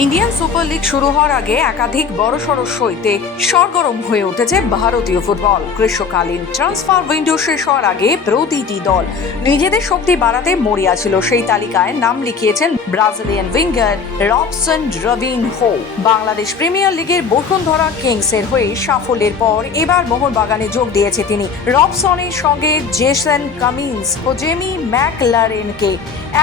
Indian super league শুরু হওয়ার আগে একাধিক বড় বড়সড় সইতে সরগরম হয়ে উঠেছে ভারতীয় ফুটবল। গ্রীষ্মকালীন ট্রান্সফার উইন্ডো শেষ হওয়ার আগে প্রতিটি দল নিজেদের শক্তি বাড়াতে মরিয়া ছিল। সেই তালিকায় নাম লিখিয়েছেন Brazilian winger Robson Robinho Bangladesh premier লিগের বসুন্ধরা কিংসের হয়ে সাফল্যের পর এবার মোহনবাগানে যোগ দিয়েছে তিনি। রবসনের সঙ্গে জেসন কামিন্স ও জেমি ম্যাকলারেনকে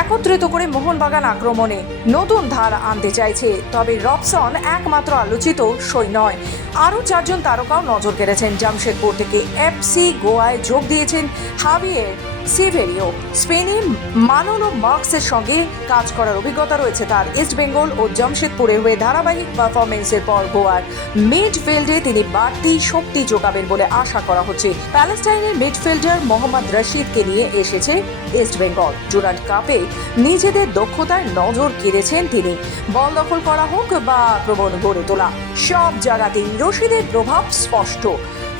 একত্রিত করে মোহনবাগান আক্রমণে নতুন ধার আনতে চাইছে। তবে রবসন একমাত্র আলোচিত সই নয়। আরও চারজন তারকাও নজর কেড়েছেন। জামশেদপুর থেকে এফসি গোয়ায় যোগ দিয়েছেন হাবিয়ের সিভেরিও, স্পেনে মানোলো মার্কসের সঙ্গে কাজ করার অভিজ্ঞতা রয়েছে তার। ইস্ট বেঙ্গল ও জামশেদপুরের হয়ে ধারাবাহিক পারফরমেন্সের পর গোয়ার মিডফিল্ডে তিনি বাড়তি শক্তি যোগাবেন বলে আশা করা হচ্ছে। প্যালেস্টাইনের মিডফিল্ডার মোহাম্মদ রশিদকে নিয়ে এসেছে ইস্ট বেঙ্গল। ডুরান্ট কাপে নিজেদের দক্ষতায় নজর কেড়েছেন তিনি। বল দখল করা হোক বা আক্রমণ গড়ে তোলা, সব জায়গাতেই রশিদের প্রভাব স্পষ্ট।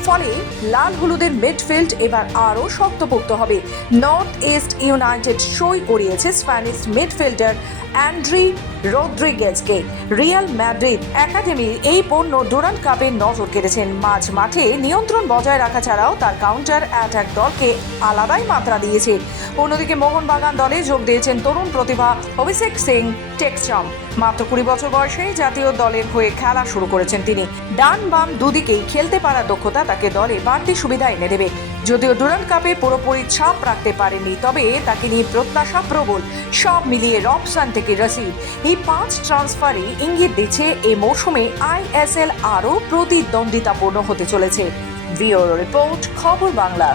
ফলে লাল হলুদের মিডফিল্ড এবার আরও শক্তপোক্ত হবে। নর্থ ইস্ট ইউনাইটেড সই করিয়েছে স্প্যানিশ মিডফিল্ডার অ্যান্ড্রি রদ্রিগেজকে রিয়াল ম্যাড্রিড একাডেমির এই পণ্য ডুরান্ট কাপে নজর কেড়েছেন। মাঝ মাঠে নিয়ন্ত্রণ বজায় রাখা ছাড়াও তার কাউন্টার অ্যাটাক দলকে আলাদাই মাত্রা দিয়েছে। অন্যদিকে মোহনবাগান দলে যোগ দিয়েছেন তরুণ প্রতিভা অভিষেক সিং, টেকচাম। মাত্র কুড়ি বছর বয়সে জাতীয় দলের হয়ে খেলা শুরু করেছেন তিনি। ডান বাম দুদিকেই খেলতে পারার দক্ষতা তাকে দলে বাড়তি সুবিধা এনে দেবে। যদিও ডুরান্ট কাপে পুরোপুরি ছাপ রাখতে পারেনি তবে তাকে নিয়ে প্রত্যাশা প্রবল। সব মিলিয়ে রবসান থেকে রসিদ এই পাঁচ ট্রান্সফারই ইঙ্গিত দিচ্ছে এ মৌসুমে আইএসএল আরও প্রতিদ্বন্দ্বিতাপূর্ণ হতে চলেছে। ভিওর রিপোর্ট, খবর বাংলা।